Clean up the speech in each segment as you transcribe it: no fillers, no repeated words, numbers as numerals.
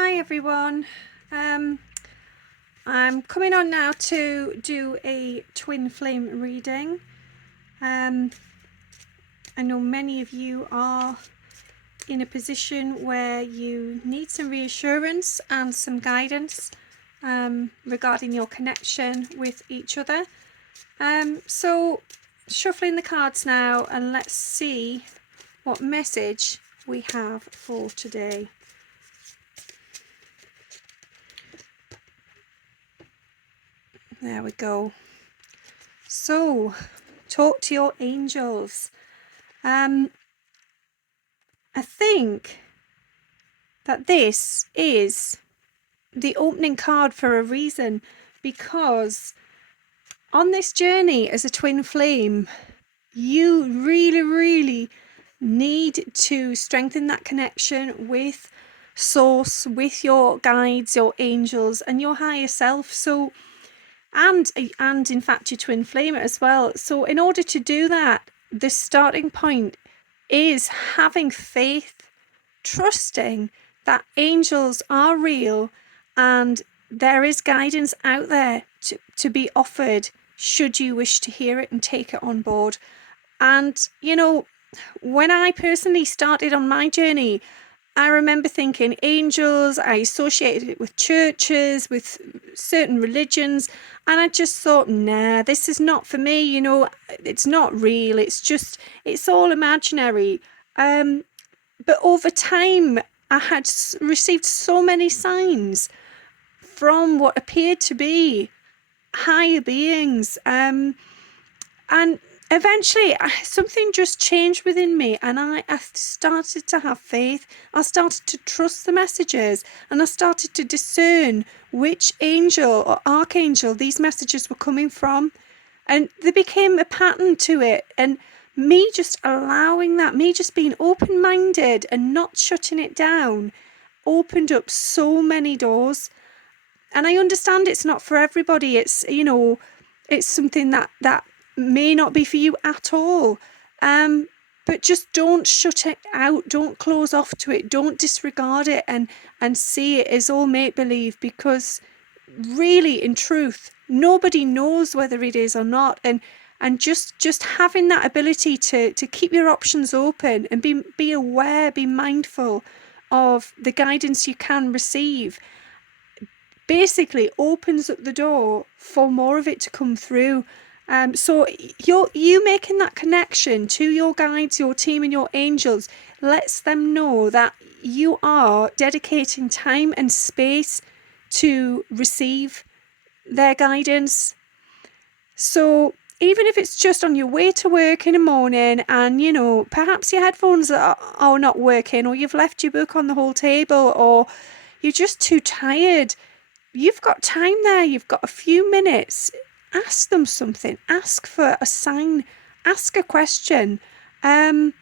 Hi everyone. I'm coming on now to do a twin flame reading. I know many of you are in a position where you need some reassurance and some guidance regarding your connection with each other. So shuffling the cards now, and let's see what message we have for today. There we go. So, talk to your angels. I think that this is the opening card for a reason, because on this journey as a twin flame, you really need to strengthen that connection with source, with your guides, your angels, and your higher self. So and in fact your twin flame as well. So in order to do that, the starting point is having faith, trusting that angels are real and there is guidance out there to be offered should you wish to hear it and take it on board. And you know, when I personally started on my journey, I remember thinking angels, I associated it with churches, with certain religions, and I just thought, nah, this is not for me, you know, it's not real, it's all imaginary. But over time, I had received so many signs from what appeared to be higher beings, and eventually something just changed within me, and I started to have faith. I started to trust the messages, and I started to discern which angel or archangel these messages were coming from, and there became a pattern to it. And me just allowing that, me just being open-minded and not shutting it down, opened up so many doors. And I understand it's not for everybody. It's, you know, it's something that may not be for you at all, but just don't shut it out, don't close off to it, don't disregard it and see it as all make-believe, because really, in truth, nobody knows whether it is or not. And just having that ability to keep your options open and be aware, be mindful of the guidance you can receive, basically opens up the door for more of it to come through. So you making that connection to your guides, your team and your angels lets them know that you are dedicating time and space to receive their guidance. So even if it's just on your way to work in the morning and, you know, perhaps your headphones are not working, or you've left your book on the whole table, or you're just too tired, you've got time there, you've got a few minutes. Ask them something, ask for a sign, ask a question. Even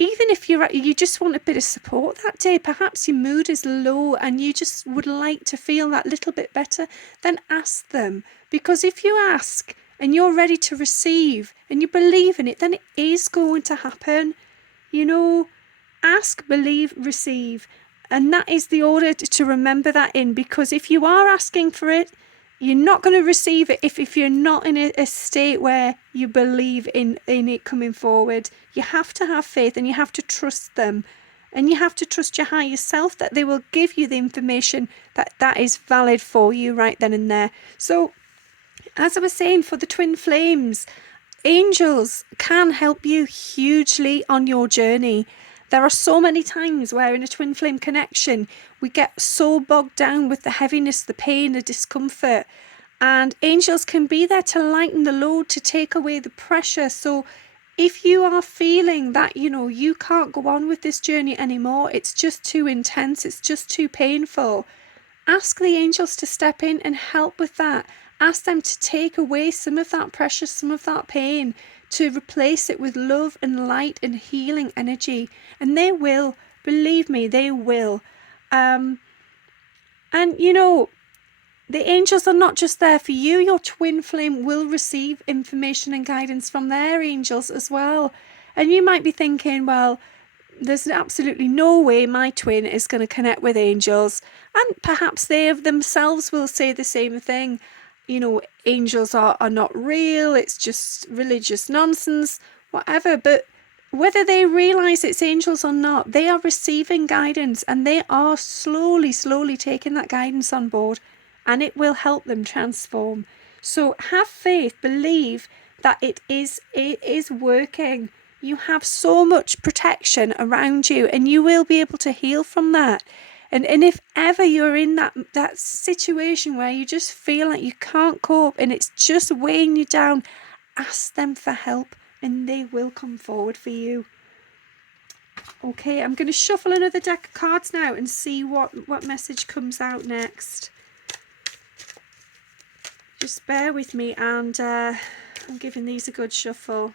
if you just want a bit of support that day, perhaps your mood is low and you just would like to feel that little bit better, then ask them. Because if you ask and you're ready to receive and you believe in it, then it is going to happen. You know, ask, believe, receive. And that is the order to remember that in, because if you are asking for it, you're not going to receive it if you're not in a state where you believe in it coming forward. You have to have faith and you have to trust them. And you have to trust your higher self that they will give you the information that is valid for you right then and there. So, as I was saying, for the twin flames, angels can help you hugely on your journey. There are so many times where in a twin flame connection, we get so bogged down with the heaviness, the pain, the discomfort, and angels can be there to lighten the load, to take away the pressure. So if you are feeling that, you know, you can't go on with this journey anymore, it's just too intense, it's just too painful, ask the angels to step in and help with that. Ask them to take away some of that pressure, some of that pain, to replace it with love and light and healing energy. And they will, believe me, they will. And you know, the angels are not just there for you. Your twin flame will receive information and guidance from their angels as well. And you might be thinking, well, there's absolutely no way my twin is going to connect with angels. And perhaps they themselves will say the same thing. Angels are not real, it's just religious nonsense, whatever. But whether they realise it's angels or not, they are receiving guidance, and they are slowly taking that guidance on board, and it will help them transform. So have faith, believe that it is working. You have so much protection around you, and you will be able to heal from that. And if ever you're in that situation where you just feel like you can't cope and it's just weighing you down, ask them for help and they will come forward for you. Okay, I'm going to shuffle another deck of cards now and see what message comes out next. Just bear with me, and I'm giving these a good shuffle.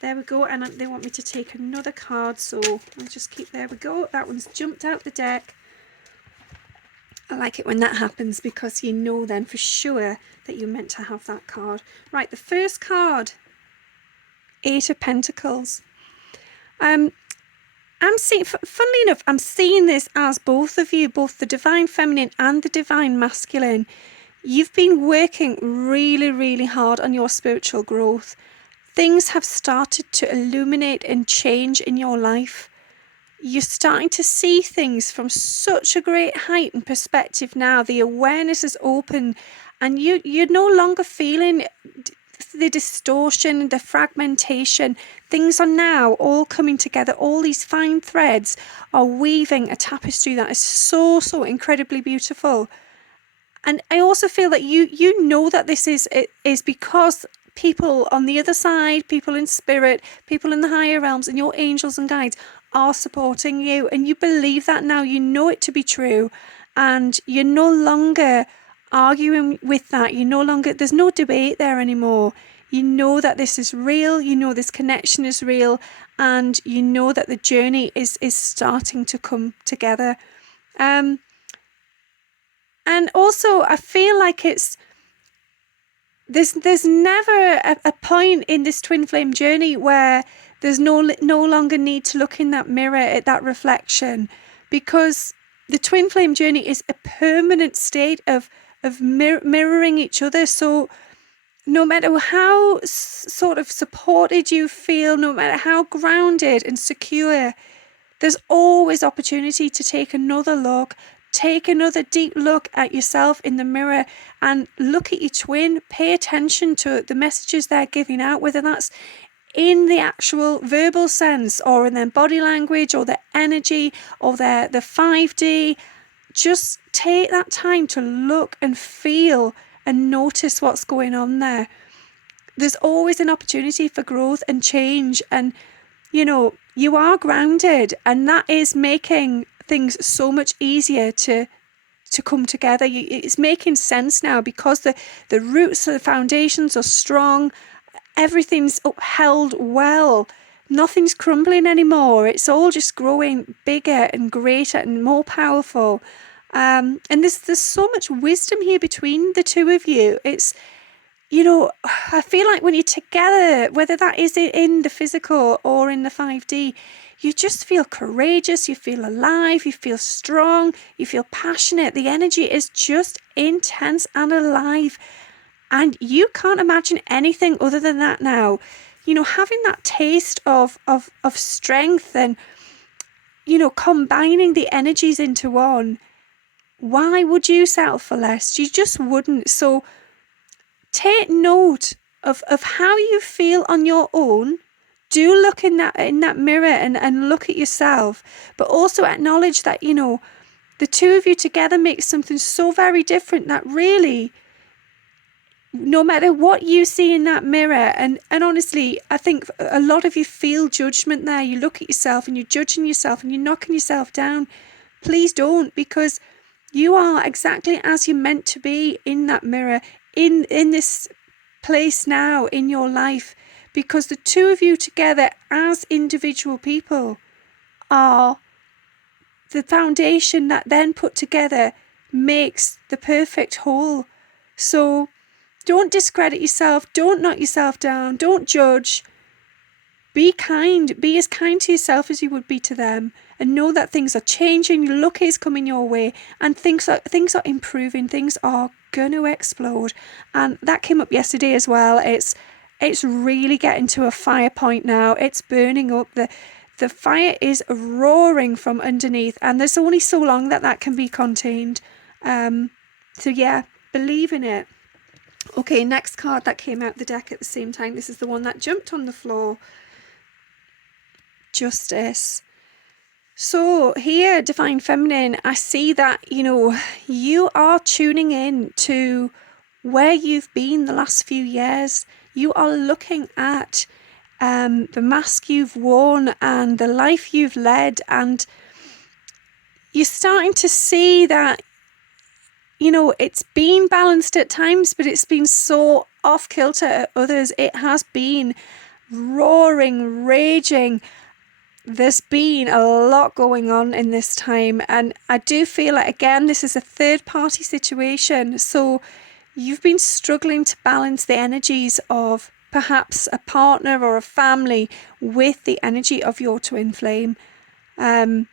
There we go, and they want me to take another card, so I'll just keep, there we go. That one's jumped out the deck. I like it when that happens, because you know then for sure that you're meant to have that card. Right, the first card, Eight of Pentacles. I'm seeing, funnily enough, I'm seeing this as both of you, both the Divine Feminine and the Divine Masculine. You've been working really hard on your spiritual growth. Things have started to illuminate and change in your life. You're starting to see things from such a great height and perspective now. The awareness is open, and you're no longer feeling the distortion, the fragmentation. Things are now all coming together. All these fine threads are weaving a tapestry that is so incredibly beautiful. And I also feel that you know that this is because people on the other side, people in spirit, people in the higher realms, and your angels and guides are supporting you, and you believe that now. You know it to be true, and you're no longer arguing with that. There's no debate there anymore. You know that this is real, you know this connection is real, and you know that the journey is starting to come together. And also I feel like there's never a point in this twin flame journey where there's no longer need to look in that mirror at that reflection, because the twin flame journey is a permanent state of mirroring each other. So no matter how sort of supported you feel, no matter how grounded and secure, there's always opportunity to take another look. Take another deep look at yourself in the mirror and look at your twin. Pay attention to the messages they're giving out, whether that's in the actual verbal sense or in their body language or their energy or the 5D. Just take that time to look and feel and notice what's going on there. There's always an opportunity for growth and change, and you are grounded, and that is making things so much easier to come together. It's making sense now, because the roots, the foundations are strong. Everything's upheld well. Nothing's crumbling anymore. It's all just growing bigger and greater and more powerful. And there's so much wisdom here between the two of you. It's, I feel like when you're together, whether that is in the physical or in the 5D, you just feel courageous, you feel alive, you feel strong, you feel passionate. The energy is just intense and alive. And you can't imagine anything other than that now. Having that taste of strength and, combining the energies into one. Why would you settle for less? You just wouldn't. So take note of how you feel on your own. Do look in that mirror and look at yourself, but also acknowledge that, the two of you together make something so very different that really, no matter what you see in that mirror, and honestly, I think a lot of you feel judgment there. You look at yourself and you're judging yourself and you're knocking yourself down. Please don't, because you are exactly as you're meant to be in that mirror, in this place now in your life, because the two of you together as individual people are the foundation that then put together makes the perfect whole. So don't discredit yourself, don't knock yourself down, don't judge. Be kind. Be as kind to yourself as you would be to them, and know that things are changing. Luck is coming your way, and things are improving. Things are going to explode. And that came up yesterday as well. It's really getting to a fire point now. It's burning up. The fire is roaring from underneath, and there's only so long that can be contained. So yeah, believe in it. Okay, next card that came out the deck at the same time. This is the one that jumped on the floor. Justice. So here, Divine Feminine, I see that, you are tuning in to where you've been the last few years. You are looking at the mask you've worn and the life you've led, and you're starting to see that, it's been balanced at times, but it's been so off kilter at others. It has been roaring, raging. There's been a lot going on in this time, and I do feel like, again, this is a third party situation. So you've been struggling to balance the energies of perhaps a partner or a family with the energy of your twin flame. And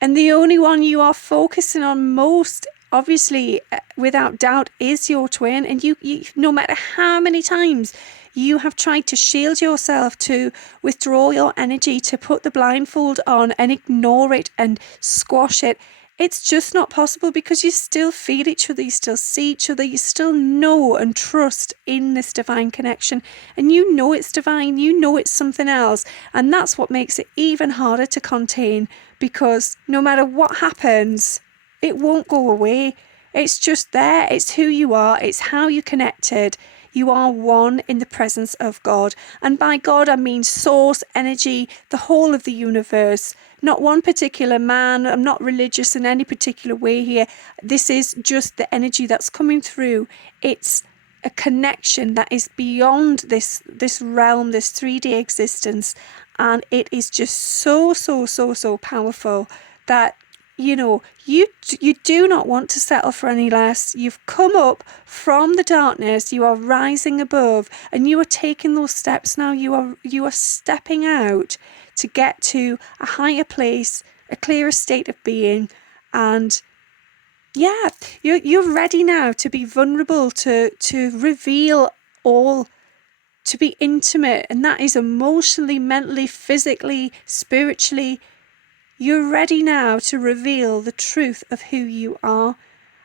the only one you are focusing on most, obviously, without doubt, is your twin. And you no matter how many times you have tried to shield yourself, to withdraw your energy, to put the blindfold on and ignore it and squash it, it's just not possible, because you still feel each other, you still see each other, you still know and trust in this divine connection, and you know it's divine, you know it's something else, and that's what makes it even harder to contain, because no matter what happens, it won't go away. It's just there. It's who you are. It's how you connected. You are one in the presence of God. And by God, I mean source, energy, the whole of the universe. Not one particular man. I'm not religious in any particular way here. This is just the energy that's coming through. It's a connection that is beyond this realm, this 3D existence. And it is just so powerful that, you do not want to settle for any less. You've come up from the darkness, you are rising above, and you are taking those steps now. You are stepping out to get to a higher place, a clearer state of being, and yeah, you're ready now to be vulnerable, to reveal all, to be intimate, and that is emotionally, mentally, physically, spiritually. You're ready now to reveal the truth of who you are.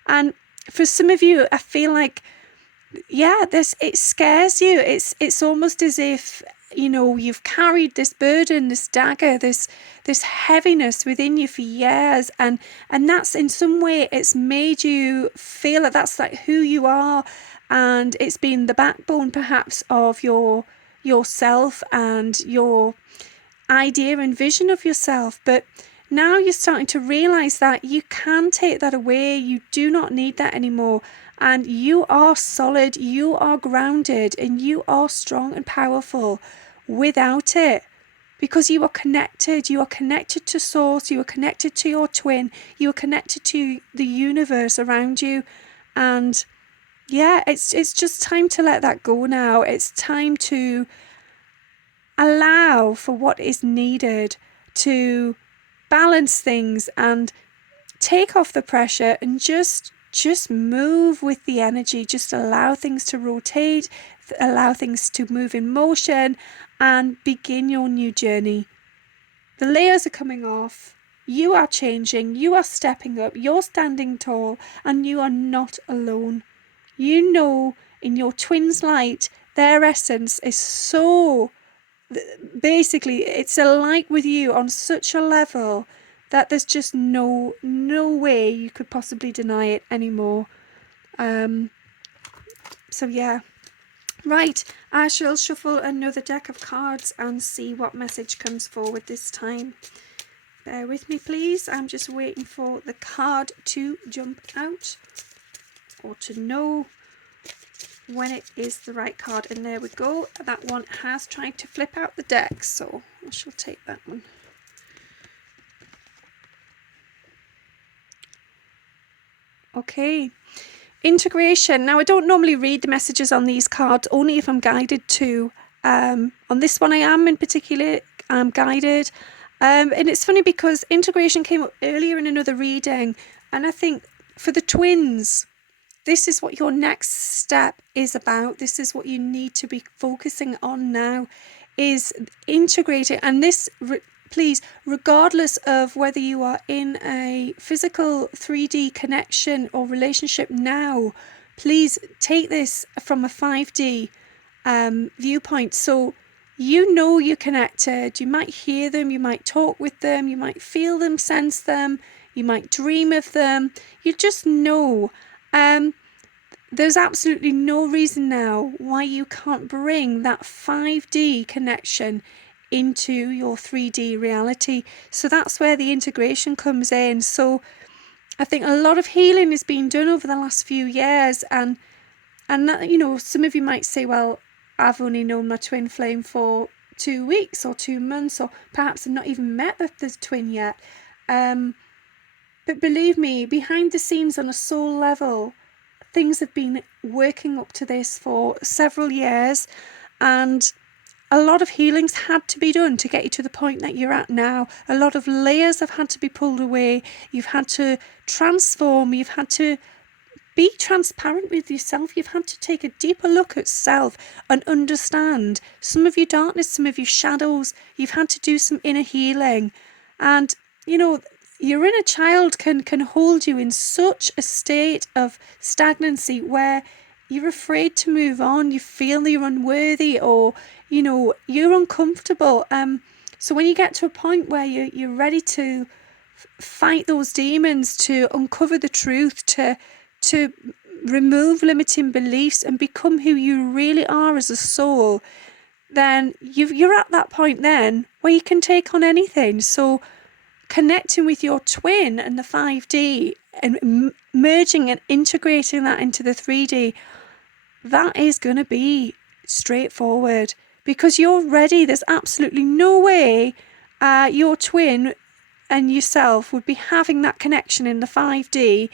And for some of you, I feel like, it scares you. It's almost as if, you've carried this burden, this dagger, this heaviness within you for years. And that's, in some way, it's made you feel that that's like who you are. And it's been the backbone, perhaps, of yourself and your idea and vision of yourself. But now you're starting to realize that you can take that away. You do not need that anymore, and you are solid, you are grounded, and you are strong and powerful without it, because you are connected. You are connected to source, you are connected to your twin, you are connected to the universe around you. And it's just time to let that go now. It's time to allow for what is needed to balance things and take off the pressure, and just move with the energy. Just allow things to rotate, allow things to move in motion, and begin your new journey. The layers are coming off. You are changing. You are stepping up. You're standing tall, and you are not alone. You know, in your twin's light, their essence is so, basically, it's alike with you on such a level that there's just no way you could possibly deny it anymore. So yeah. Right, I shall shuffle another deck of cards and see what message comes forward this time. Bear with me, please. I'm just waiting for the card to jump out, or to know when it is the right card. And there we go. That one has tried to flip out the deck, so I shall take that one. Okay, integration. Now, I don't normally read the messages on these cards, only if I'm guided to. On this one I am in particular, I'm guided. And it's funny because integration came up earlier in another reading, and I think for the twins, this is what your next step is about. This is what you need to be focusing on now, is integrating. And this, please, regardless of whether you are in a physical 3D connection or relationship now, please take this from a 5D viewpoint. So you know you're connected. You might hear them, you might talk with them, you might feel them, sense them, you might dream of them. You just know. There's absolutely no reason now why you can't bring that 5D connection into your 3D reality. So that's where the integration comes in. So I think a lot of healing has been done over the last few years, and that, you know, some of you might say, well, I've only known my twin flame for 2 weeks or 2 months, or perhaps I've not even met the twin yet. But believe me, behind the scenes on a soul level, things have been working up to this for several years, and a lot of healings had to be done to get you to the point that you're at now. A lot of layers have had to be pulled away. You've had to transform. You've had to be transparent with yourself. You've had to take a deeper look at self and understand some of your darkness, some of your shadows. You've had to do some inner healing. And, you know, your inner child can hold you in such a state of stagnancy where you're afraid to move on. You feel you're unworthy, or, you know, you're uncomfortable. So when you get to a point where you're ready to fight those demons, to uncover the truth, to remove limiting beliefs and become who you really are as a soul, then you're at that point then where you can take on anything. So connecting with your twin and the 5D and merging and integrating that into the 3D, that is going to be straightforward because you're ready. There's absolutely no way your twin and yourself would be having that connection in the 5D,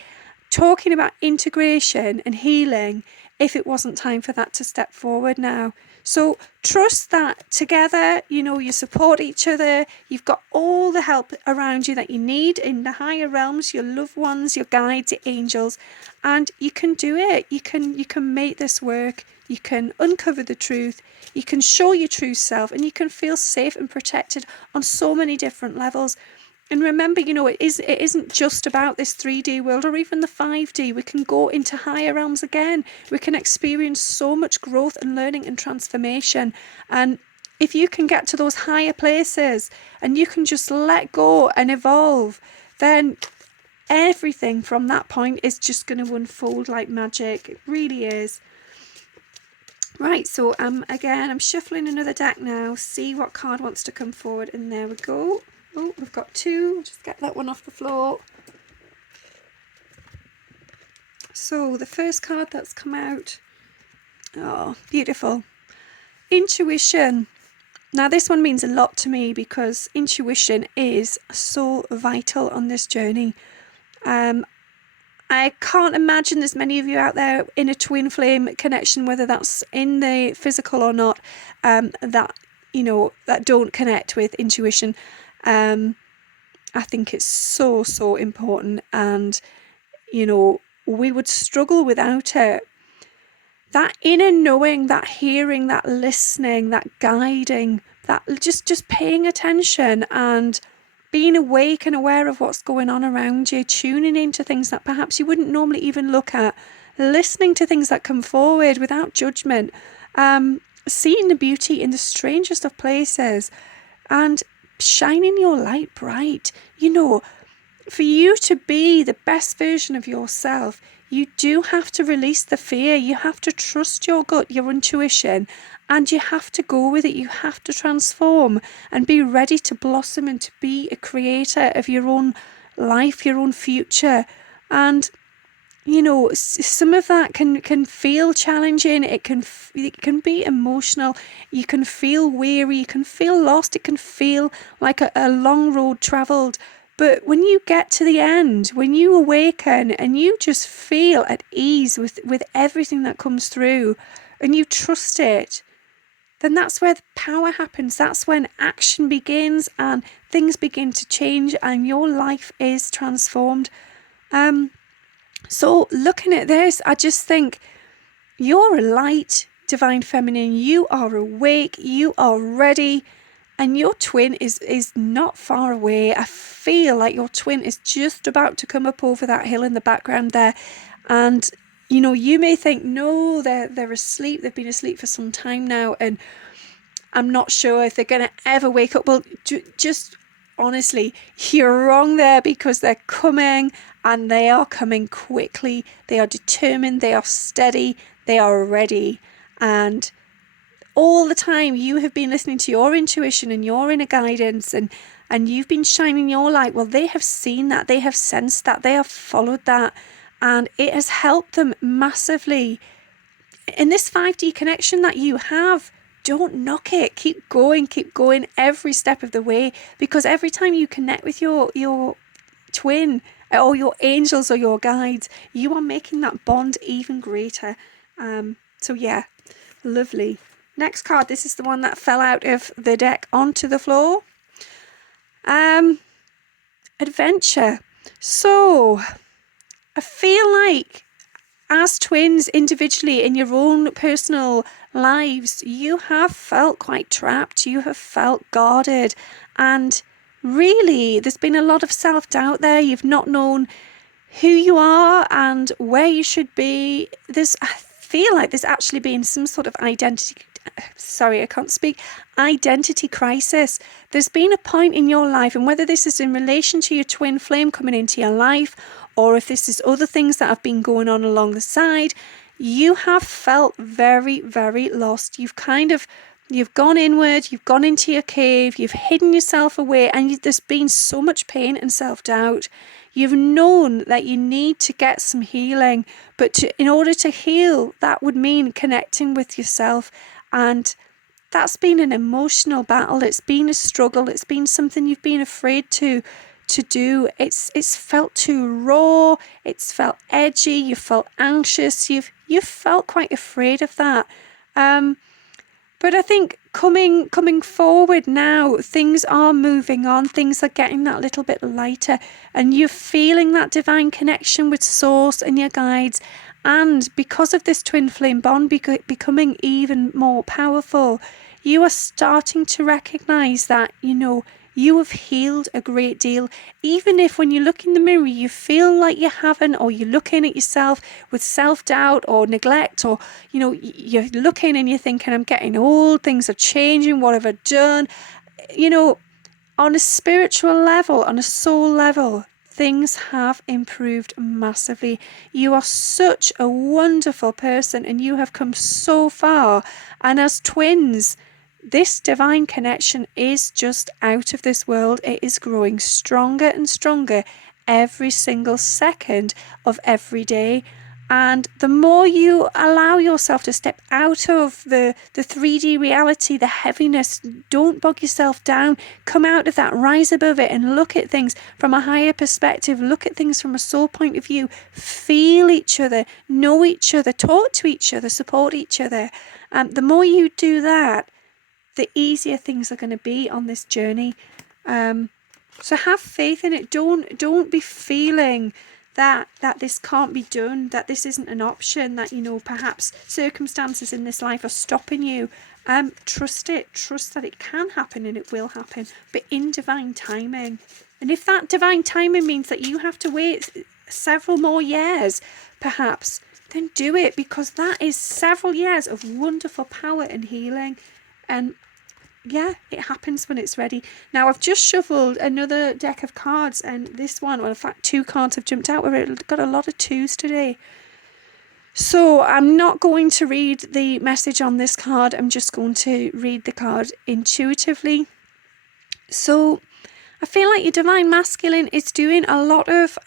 talking about integration and healing, if it wasn't time for that to step forward now. So trust that together, you know, you support each other. You've got all the help around you that you need in the higher realms, your loved ones, your guides, your angels, and you can do it. You can make this work. You can uncover the truth. You can show your true self, and you can feel safe and protected on so many different levels. And remember, you know, it isn't just about this 3D world or even the 5D. We can go into higher realms again. We can experience so much growth and learning and transformation. And if you can get to those higher places and you can just let go and evolve, then everything from that point is just going to unfold like magic. It really is. Right, so again, I'm shuffling another deck now. See what card wants to come forward. And there we go. Oh, we've got 2. I'll just get that one off the floor. So the first card that's come out. Oh, beautiful. Intuition. Now this one means a lot to me because intuition is so vital on this journey. I can't imagine there's many of you out there in a twin flame connection, whether that's in the physical or not, that, you know, that don't connect with intuition. I think it's so, so important, and, you know, we would struggle without it. That inner knowing, that hearing, that listening, that guiding, that just paying attention and being awake and aware of what's going on around you, tuning into things that perhaps you wouldn't normally even look at, listening to things that come forward without judgment, seeing the beauty in the strangest of places, and shining your light bright. You know, for you to be the best version of yourself, you do have to release the fear. You have to trust your gut, your intuition, and you have to go with it. You have to transform and be ready to blossom and to be a creator of your own life, your own future. And, you know, some of that can feel challenging. It can be emotional. You can feel weary. You can feel lost. It can feel like a long road travelled. But when you get to the end, when you awaken and you just feel at ease with everything that comes through and you trust it, then that's where the power happens. That's when action begins and things begin to change and your life is transformed. So looking at this, I just think you're a light, divine feminine. You are awake, you are ready, and your twin is not far away. I feel like your twin is just about to come up over that hill in the background there. And, you may think, no, they're asleep. They've been asleep for some time now, and I'm not sure if they're going to ever wake up. Well, just honestly, you're wrong there, because they're coming, and they are coming quickly. They are determined, they are steady, they are ready. And all the time you have been listening to your intuition and your inner guidance, and you've been shining your light. Well, they have seen that, they have sensed that, they have followed that, and it has helped them massively. In this 5D connection that you have, don't knock it. Keep going every step of the way, because every time you connect with your twin or your angels or your guides, you are making that bond even greater. So yeah, lovely. Next card, this is the one that fell out of the deck onto the floor. Adventure. So I feel like as twins individually in your own personal lives, you have felt quite trapped, you have felt guarded, and really there's been a lot of self-doubt there. You've not known who you are and where you should be. I feel like there's actually been some sort of identity crisis. There's been a point in your life, and whether this is in relation to your twin flame coming into your life, or if this is other things that have been going on along the side, you have felt very, very lost. You've gone inward, you've gone into your cave, you've hidden yourself away, and there's been so much pain and self-doubt. You've known that you need to get some healing, but in order to heal, that would mean connecting with yourself. And that's been an emotional battle. It's been a struggle. It's been something you've been afraid to do. It's felt too raw. It's felt edgy. You felt anxious. You've felt quite afraid of that. But I think coming forward now, things are moving on. Things are getting that little bit lighter, and you're feeling that divine connection with Source and your guides. And because of this twin flame bond becoming even more powerful, you are starting to recognize that, you have healed a great deal. Even if when you look in the mirror, you feel like you haven't, or you're looking at yourself with self-doubt or neglect, or, you're looking and you're thinking, I'm getting old, things are changing, what have I done? On a spiritual level, on a soul level, things have improved massively. You are such a wonderful person, and you have come so far. And as twins, this divine connection is just out of this world. It is growing stronger and stronger every single second of every day. And the more you allow yourself to step out of the 3D reality, the heaviness, don't bog yourself down. Come out of that, rise above it, and look at things from a higher perspective. Look at things from a soul point of view. Feel each other, know each other, talk to each other, support each other. The more you do that, the easier things are going to be on this journey. So have faith in it. Don't be feeling that this can't be done, that this isn't an option, that perhaps circumstances in this life are stopping you. Trust it. Trust that it can happen, and it will happen, but in divine timing. And if that divine timing means that you have to wait several more years, perhaps, then do it, because that is several years of wonderful power and healing. And yeah, it happens when it's ready. Now, I've just shuffled another deck of cards, and this one, well, in fact, 2 cards have jumped out. We've got a lot of 2s today. So I'm not going to read the message on this card. I'm just going to read the card intuitively. So I feel like your divine masculine is doing a lot of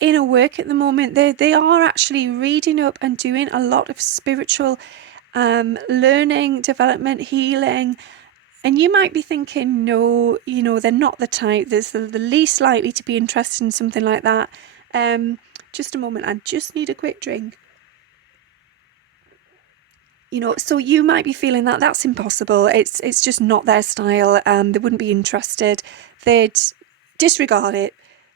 inner work at the moment. They are actually reading up and doing a lot of spiritual learning, development, healing. And you might be thinking, no, they're not the type. They're the least likely to be interested in something like that. Just a moment. I just need a quick drink. So you might be feeling that that's impossible. It's just not their style. They wouldn't be interested. They'd disregard it.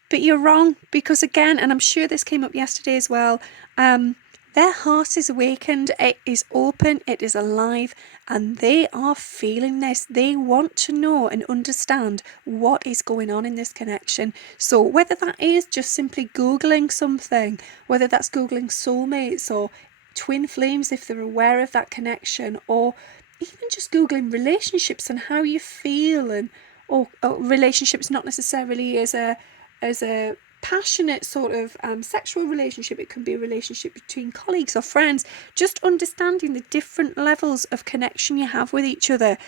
But you're wrong, because again, and I'm sure this came up yesterday as well, their heart is awakened, it is open, it is alive, and they are feeling this. They want to know and understand what is going on in this connection. So whether that is just simply Googling something, whether that's Googling soulmates or twin flames if they're aware of that connection, or even just Googling relationships and how you feel, and or relationships not necessarily as a passionate sort of sexual relationship. It can be a relationship between colleagues or friends, just understanding the different levels of connection you have with each other.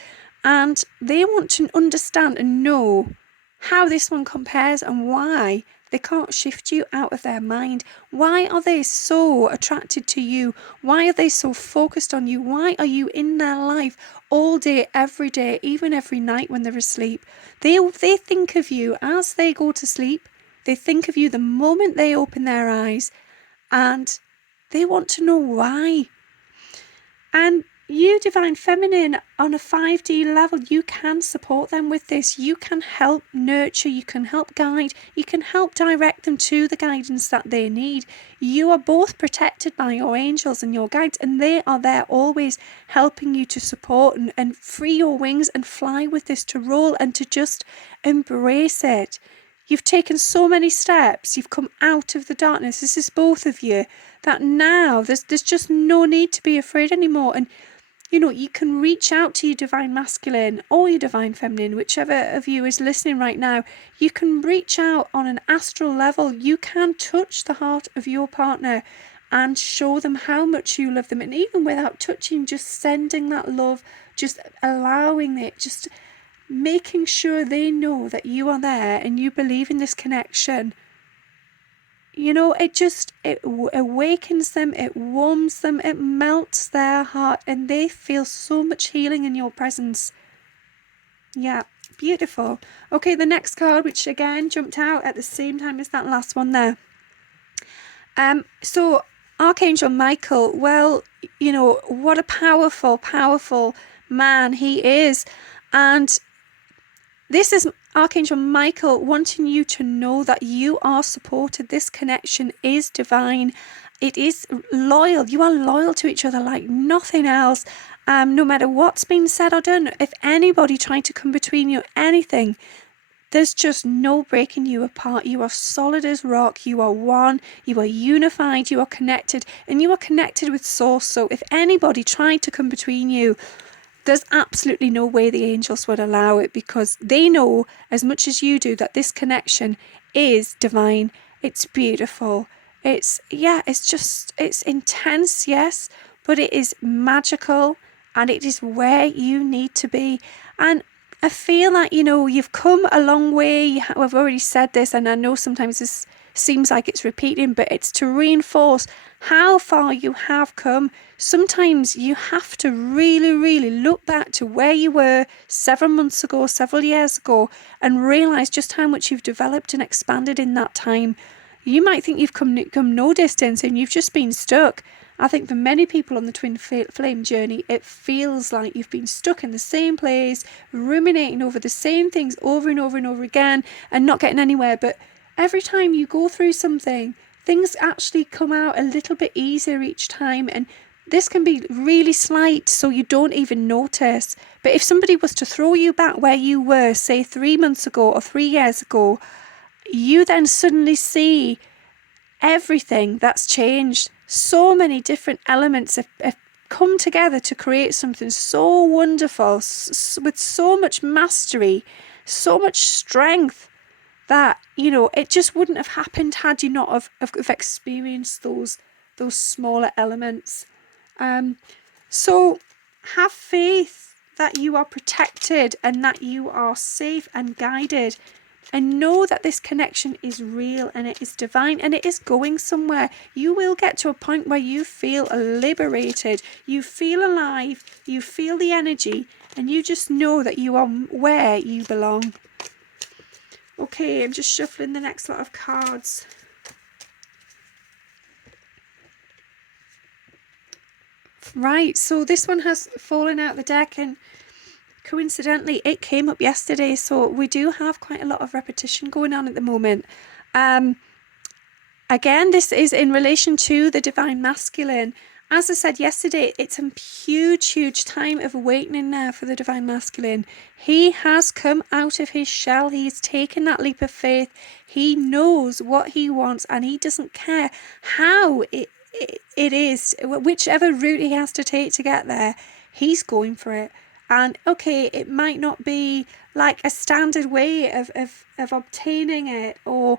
And they want to understand and know how this one compares and why they can't shift you out of their mind. Why are they so attracted to you? Why are they so focused on you? Why are you in their life all day, every day, even every night when they're asleep? They think of you as they go to sleep. They think of you the moment they open their eyes, and they want to know why. And you, Divine Feminine, on a 5D level, you can support them with this. You can help nurture, you can help guide, you can help direct them to the guidance that they need. You are both protected by your angels and your guides, and they are there always helping you to support and free your wings and fly with this, to roll and to just embrace it. You've taken so many steps. You've come out of the darkness. This is both of you. That now there's just no need to be afraid anymore. And you can reach out to your Divine Masculine or your Divine Feminine, whichever of you is listening right now. You can reach out on an astral level. You can touch the heart of your partner and show them how much you love them. And even without touching, just sending that love, just allowing it, just making sure they know that you are there and you believe in this connection. It awakens them, it warms them, it melts their heart, and they feel so much healing in your presence. Yeah, beautiful. Okay, the next card, which again jumped out at the same time as that last one there. So Archangel Michael, well, what a powerful, powerful man he is. And this is Archangel Michael wanting you to know that you are supported. This connection is divine. It is loyal. You are loyal to each other like nothing else. No matter what's been said or done, if anybody tried to come between you, anything, there's just no breaking you apart. You are solid as rock. You are one. You are unified. You are connected. And you are connected with Source. So if anybody tried to come between you, there's absolutely no way the angels would allow it, because they know as much as you do that this connection is divine. It's beautiful. It's intense, yes, but it is magical, and it is where you need to be. And I feel that, you've come a long way. I've already said this, and I know sometimes this seems like it's repeating, but it's to reinforce how far you have come. Sometimes you have to really, really look back to where you were several months ago, several years ago, and realise just how much you've developed and expanded in that time. You might think you've come no distance and you've just been stuck. I think for many people on the twin flame journey, it feels like you've been stuck in the same place, ruminating over the same things over and over and over again and not getting anywhere. But every time you go through something, things actually come out a little bit easier each time, and this can be really slight, so you don't even notice. But if somebody was to throw you back where you were, say 3 months ago or 3 years ago, you then suddenly see everything that's changed. So many different elements have come together to create something so wonderful, with so much mastery, so much strength, that it just wouldn't have happened had you not have experienced those smaller elements. So have faith that you are protected and that you are safe and guided, and know that this connection is real and it is divine and it is going somewhere. You will get to a point where you feel liberated, you feel alive, you feel the energy, and you just know that you are where you belong. Okay, I'm just shuffling the next lot of cards. Right, so this one has fallen out the deck, and coincidentally it came up yesterday, so we do have quite a lot of repetition going on at the moment. Again, this is in relation to the divine masculine. As I said yesterday, it's a huge time of awakening now for the divine masculine. He has come out of his shell. He's taken that leap of faith. He knows what he wants, and he doesn't care how it is, whichever route he has to take to get there, he's going for it. And okay, it might not be like a standard way of obtaining it or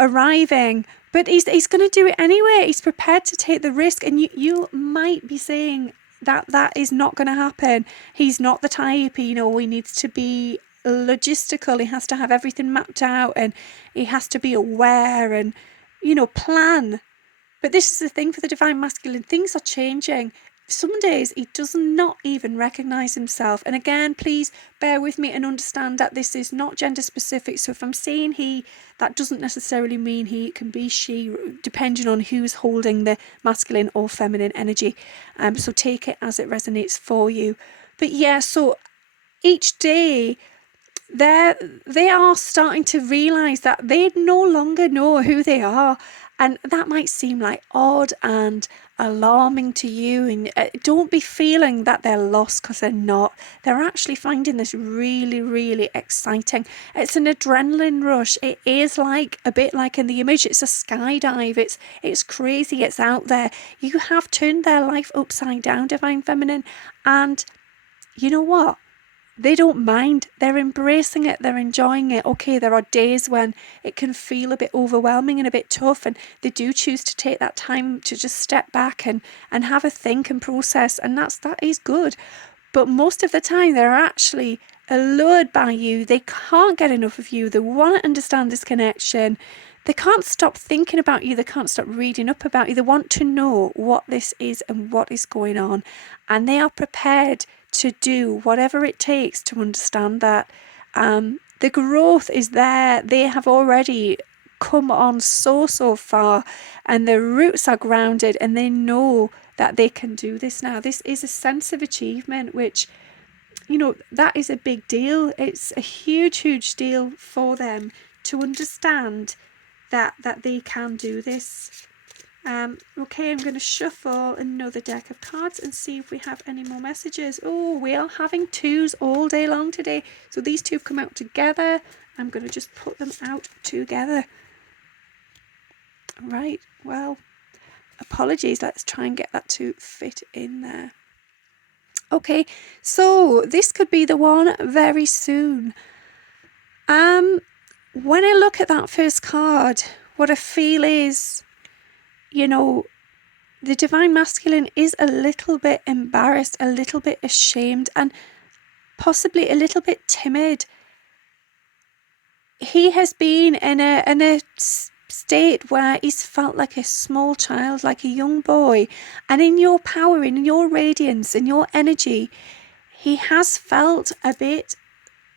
arriving, but he's going to do it anyway. He's prepared to take the risk, and you might be saying that is not going to happen. He's not the type, he needs to be logistical. He has to have everything mapped out, and he has to be aware and plan. But this is the thing for the divine masculine, things are changing. Some days he does not even recognize himself. And again, please bear with me and understand that this is not gender specific. So if I'm saying he, that doesn't necessarily mean he. It can be she, depending on who's holding the masculine or feminine energy. So take it as it resonates for you. But yeah, so each day they are starting to realize that they no longer know who they are. And that might seem like odd and alarming to you. And don't be feeling that they're lost, because they're not. They're actually finding this really exciting. It's an adrenaline rush. It is like a bit like in the image. It's a skydive. It's crazy. It's out there. You have turned their life upside down, divine feminine. And you know what? They don't mind. They're embracing it. They're enjoying it. Okay, there are days when it can feel a bit overwhelming and a bit tough, and they do choose to take that time to just step back and have a think and process, and that is good. But most of the time, they're actually allured by you. They can't get enough of you. They want to understand this connection. They can't stop thinking about you. They can't stop reading up about you. They want to know what this is and what is going on, and they are prepared to do whatever it takes to understand that. The growth is there. They have already come on so far, and their roots are grounded, and they know that they can do this now. This is a sense of achievement, which, that is a big deal. It's a huge deal for them to understand that they can do this. Okay, I'm going to shuffle another deck of cards and see if we have any more messages. Oh, we are having twos all day long today. So these two have come out together. I'm going to just put them out together. Right, well, apologies. Let's try and get that to fit in there. Okay, so this could be the one very soon. When I look at that first card, what I feel is, the divine masculine is a little bit embarrassed, a little bit ashamed, and possibly a little bit timid. He has been in a state where he's felt like a small child, like a young boy, and in your power, in your radiance, in your energy, he has felt a bit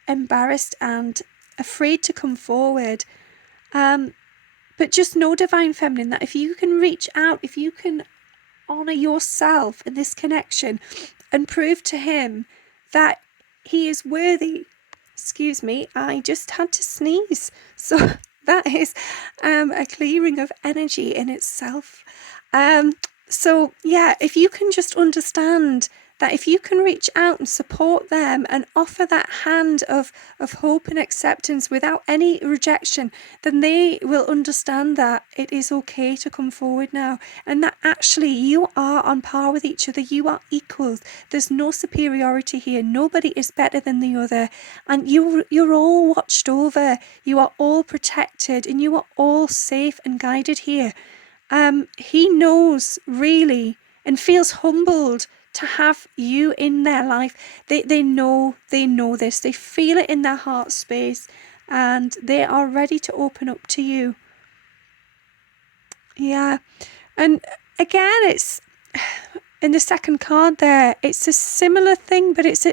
embarrassed and afraid to come forward. But just know, divine feminine, that if you can reach out, if you can honour yourself in this connection and prove to him that he is worthy. Excuse me, I just had to sneeze. So that is a clearing of energy in itself. So yeah, if you can just understand that if you can reach out and support them and offer that hand of hope and acceptance without any rejection, then they will understand that it is okay to come forward now, and that actually you are on par with each other. You are equals. There's no superiority here. Nobody is better than the other, and you're all watched over. You are all protected, and you are all safe and guided here. He knows really and feels humbled to have you in their life. They know this. They feel it in their heart space, and they are ready to open up to you. Yeah. And again, it's in the second card there, it's a similar thing, but it's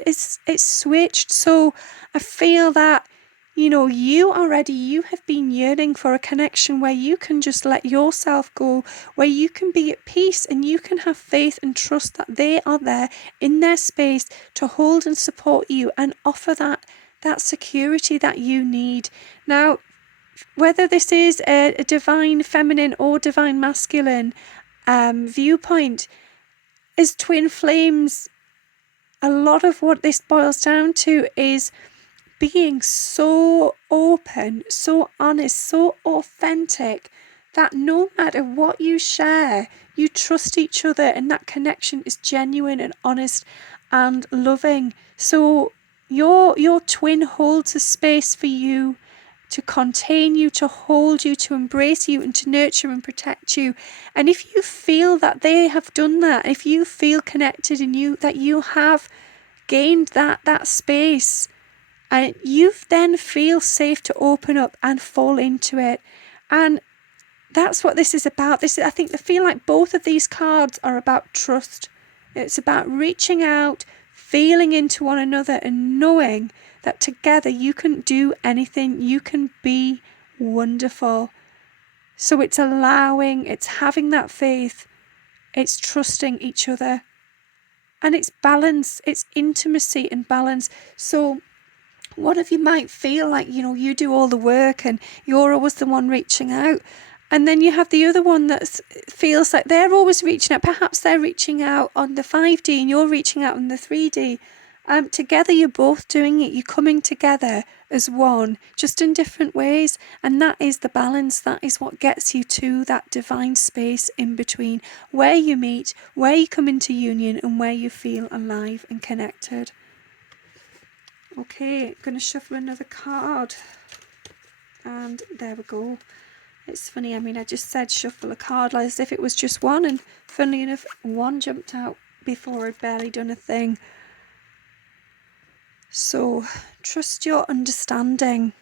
switched. So I feel that You already, you have been yearning for a connection where you can just let yourself go, where you can be at peace and you can have faith and trust that they are there in their space to hold and support you and offer that security that you need. Now, whether this is a divine feminine or divine masculine viewpoint, as twin flames, a lot of what this boils down to is being so open, so honest, so authentic that no matter what you share, you trust each other and that connection is genuine and honest and loving. So your twin holds a space for you to contain you, to hold you, to embrace you, and to nurture and protect you. And if you feel that they have done that, if you feel connected and that you have gained that space, and you then feel safe to open up and fall into it. And that's what this is about. I feel like both of these cards are about trust. It's about reaching out, feeling into one another, and knowing that together you can do anything. You can be wonderful. So it's having that faith, it's trusting each other. And it's balance, it's intimacy and balance. So what if you might feel like, you do all the work and you're always the one reaching out, and then you have the other one that feels like they're always reaching out. Perhaps they're reaching out on the 5D and you're reaching out on the 3D. Together you're both doing it. You're coming together as one, just in different ways. And that is the balance. That is what gets you to that divine space in between, where you meet, where you come into union, and where you feel alive and connected. Okay, I'm going to shuffle another card. And there we go. It's funny, I just said shuffle a card as if it was just one, and funnily enough, one jumped out before I'd barely done a thing. So, trust your understanding.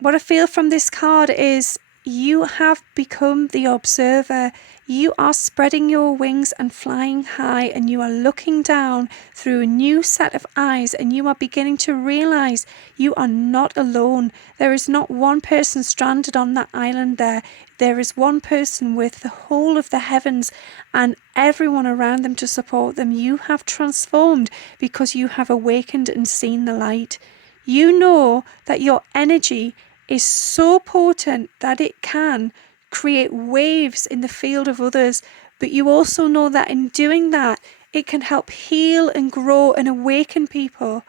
What I feel from this card is you have become the observer. You are spreading your wings and flying high, and you are looking down through a new set of eyes, and you are beginning to realize you are not alone. There is not one person stranded on that island there. There is one person with the whole of the heavens and everyone around them to support them. You have transformed because you have awakened and seen the light. You know that your energy is so potent that it can create waves in the field of others, but you also know that in doing that, it can help heal and grow and awaken people.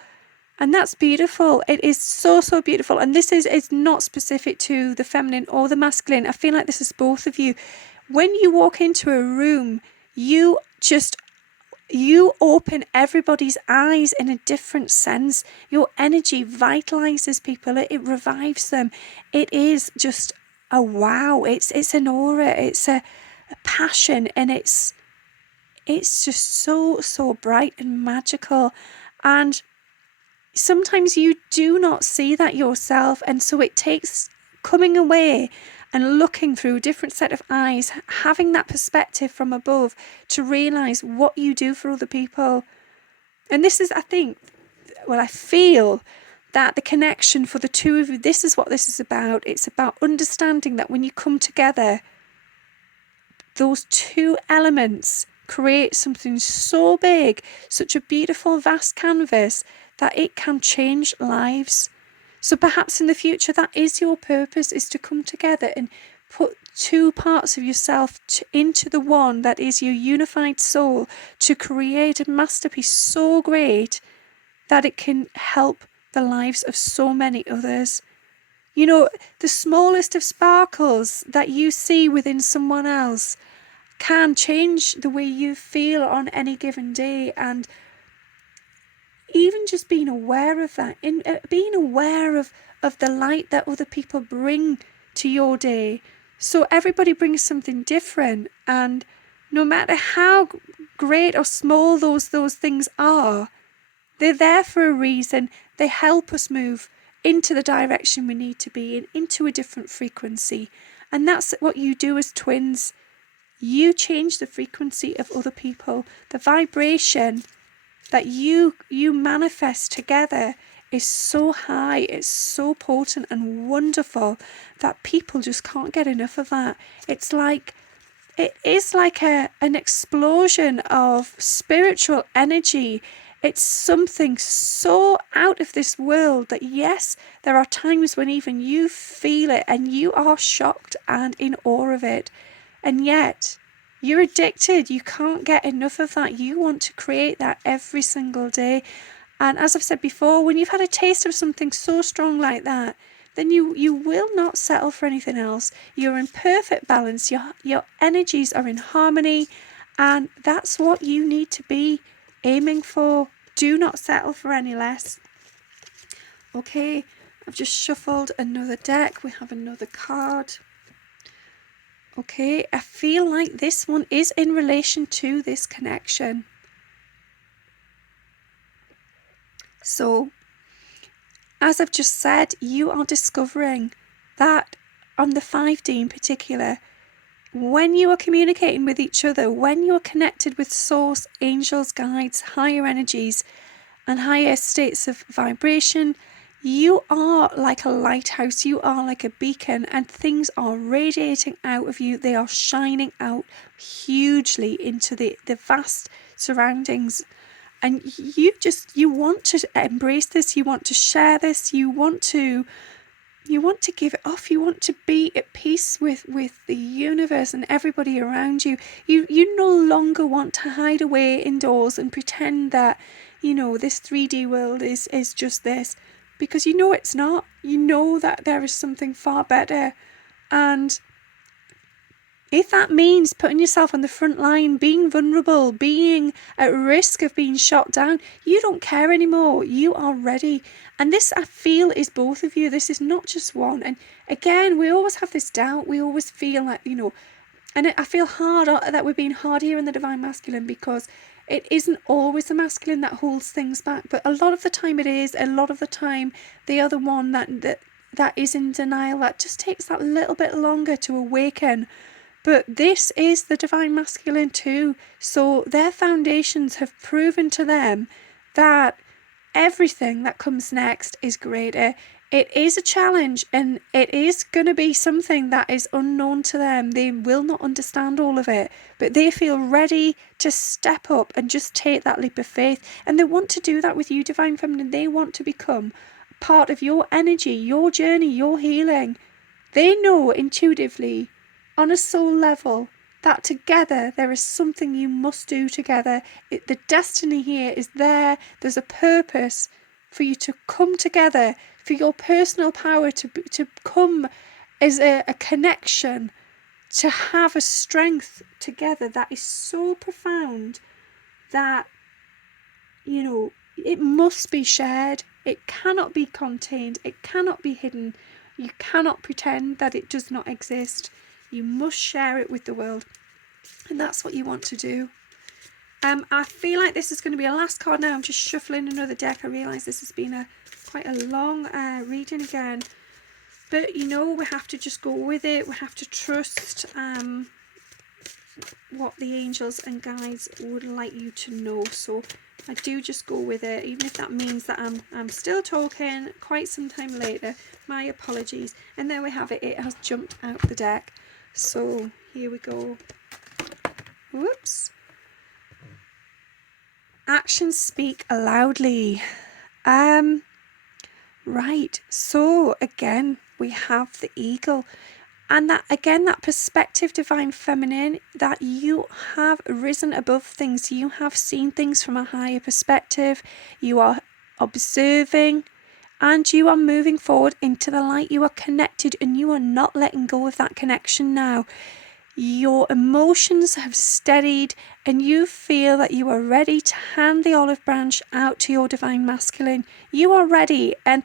And that's beautiful. It is so, so beautiful. And this is not specific to the feminine or the masculine. I feel like this is both of you. When you walk into a room, you open everybody's eyes in a different sense. Your energy vitalizes people. It revives them. It is just a wow. It's an aura. It's a passion, and it's just so, so bright and magical. And sometimes you do not see that yourself, and so it takes coming away and looking through a different set of eyes, having that perspective from above to realise what you do for other people. And this is, I feel that the connection for the two of you, this is what this is about. It's about understanding that when you come together, those two elements create something so big, such a beautiful, vast canvas, that it can change lives. So perhaps in the future, that is your purpose, is to come together and put two parts of yourself into the one that is your unified soul, to create a masterpiece so great that it can help the lives of so many others. The smallest of sparkles that you see within someone else can change the way you feel on any given day. And even just being aware of that, being aware of the light that other people bring to your day. So everybody brings something different, and no matter how great or small those things are, they're there for a reason. They help us move into the direction we need to be in, into a different frequency. And that's what you do as twins. You change the frequency of other people. The vibration that you manifest together is so high, it's so potent and wonderful that people just can't get enough of that. It is like an explosion of spiritual energy. It's something so out of this world that, yes, there are times when even you feel it and you are shocked and in awe of it. And yet, you're addicted. You can't get enough of that. You want to create that every single day. And as I've said before, when you've had a taste of something so strong like that, then you will not settle for anything else. You're in perfect balance. Your energies are in harmony, and that's what you need to be aiming for. Do not settle for any less. Okay, I've just shuffled another deck. We have another card. Okay, I feel like this one is in relation to this connection. So, as I've just said, you are discovering that on the 5D in particular, when you are communicating with each other, when you are connected with source, angels, guides, higher energies, and higher states of vibration, you are like a lighthouse, you are like a beacon, and things are radiating out of you. They are shining out hugely into the vast surroundings. And you want to embrace this, you want to share this, you want to give it off, you want to be at peace with the universe and everybody around you. You no longer want to hide away indoors and pretend that, this 3D world is just this, because it's not. You know that there is something far better. And if that means putting yourself on the front line, being vulnerable, being at risk of being shot down, you don't care anymore. You are ready. And this, I feel, is both of you. This is not just one. And again, we always have this doubt. We always feel like, and I feel hard that we're being hard here in the Divine Masculine, because it isn't always the masculine that holds things back. But a lot of the time it is. A lot of the time they are the one that is in denial, that just takes that little bit longer to awaken. But this is the Divine Masculine too. So their foundations have proven to them that everything that comes next is greater. It is a challenge, and it is going to be something that is unknown to them. They will not understand all of it, but they feel ready to step up and just take that leap of faith. And they want to do that with you, Divine Feminine. They want to become part of your energy, your journey, your healing. They know intuitively, on a soul level, that together there is something you must do together. The destiny here is there. There's a purpose for you to come together, for your personal power to come as a connection, to have a strength together that is so profound that, it must be shared. It cannot be contained. It cannot be hidden. You cannot pretend that it does not exist. You must share it with the world. And that's what you want to do. I feel like this is going to be a last card now. I'm just shuffling another deck. I realise this has been quite a long reading again. But, we have to just go with it. We have to trust what the angels and guides would like you to know. So I do just go with it, even if that means that I'm still talking quite some time later. My apologies. And there we have it. It has jumped out the deck. So here we go. Whoops. Actions speak loudly. Right. So again, we have the eagle. And that perspective, Divine Feminine, that you have risen above things. You have seen things from a higher perspective. You are observing. And you are moving forward into the light. You are connected, and you are not letting go of that connection now. Your emotions have steadied, and you feel that you are ready to hand the olive branch out to your Divine Masculine. You are ready, and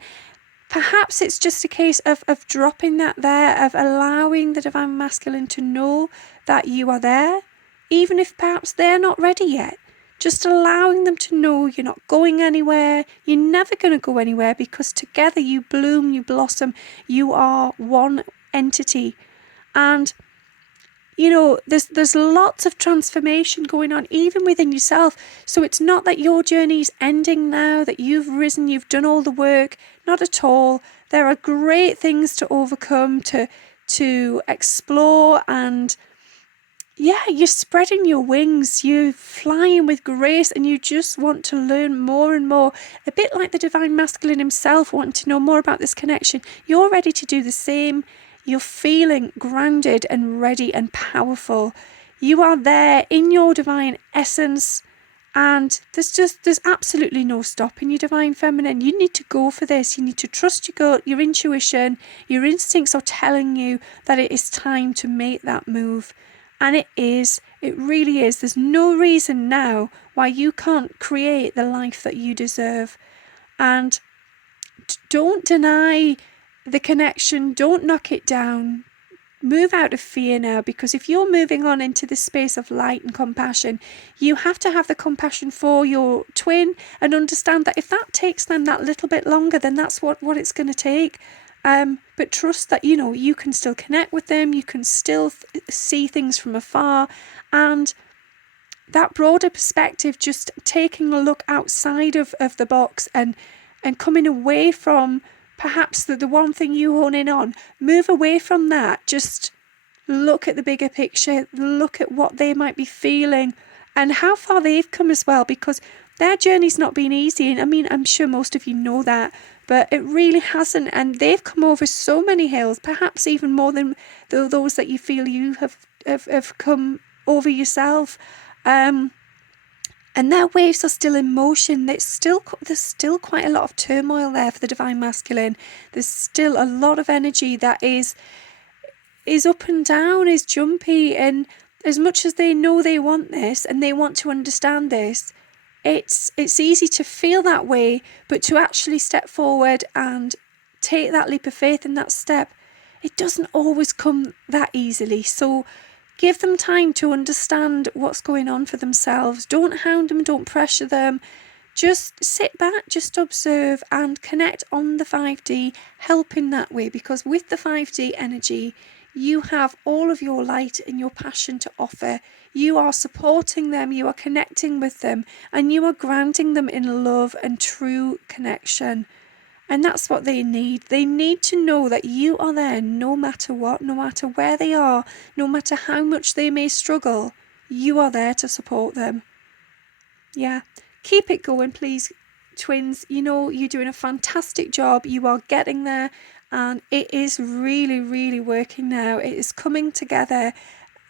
perhaps it's just a case of dropping that there, of allowing the Divine Masculine to know that you are there, even if perhaps they're not ready yet. Just allowing them to know you're not going anywhere. You're never going to go anywhere, because together you bloom, you blossom. You are one entity. And there's lots of transformation going on even within yourself. So it's not that your journey's ending now, that you've risen, you've done all the work. Not at all. There are great things to overcome, to explore, and you're spreading your wings, you're flying with grace, and you just want to learn more and more. A bit like the Divine Masculine himself, wanting to know more about this connection. You're ready to do the same. You're feeling grounded and ready and powerful. You are there in your divine essence, and there's absolutely no stopping your divine feminine. You need to go for this. You need to trust your gut, your intuition. Your instincts are telling you that it is time to make that move. And it is. It really is. There's no reason now why you can't create the life that you deserve. And don't deny the connection. Don't knock it down. Move out of fear now, because if you're moving on into this space of light and compassion, you have to have the compassion for your twin and understand that if that takes them that little bit longer, then that's what it's going to take. But trust that, you can still connect with them, you can still see things from afar, and that broader perspective, just taking a look outside of the box and coming away from perhaps the one thing you hone in on. Move away from that. Just look at the bigger picture, look at what they might be feeling and how far they've come as well, because their journey's not been easy. And I mean, I'm sure most of you know that, but it really hasn't. And they've come over so many hills, perhaps even more than those that you feel you have come over yourself. And their waves are still in motion. There's still quite a lot of turmoil there for the Divine Masculine. There's still a lot of energy that is up and down, is jumpy. And as much as they know they want this and they want to understand this, it's easy to feel that way, but to actually step forward and take that leap of faith and that step, it doesn't always come that easily. So give them time to understand what's going on for themselves. Don't hound them, don't pressure them. Just sit back, just observe and connect on the 5D, help in that way, because with the 5D energy, you have all of your light and your passion to offer. You are supporting them, you are connecting with them, and you are grounding them in love and true connection. And that's what they need. They need to know that you are there no matter what, no matter where they are, no matter how much they may struggle. You are there to support them. Yeah, keep it going, please, twins. You're doing a fantastic job. You are getting there, and it is really, really working now. It is coming together.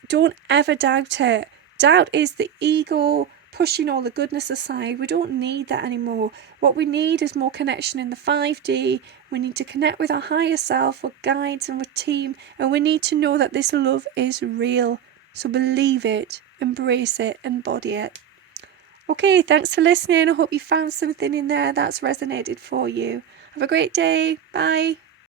Don't ever doubt it. Doubt is the ego pushing all the goodness aside. We don't need that anymore. What we need is more connection in the 5D. We need to connect with our higher self, with guides and with team, and we need to know that this love is real. So believe it, embrace it, embody it. Okay, thanks for listening. I hope you found something in there that's resonated for you. Have a great day. Bye.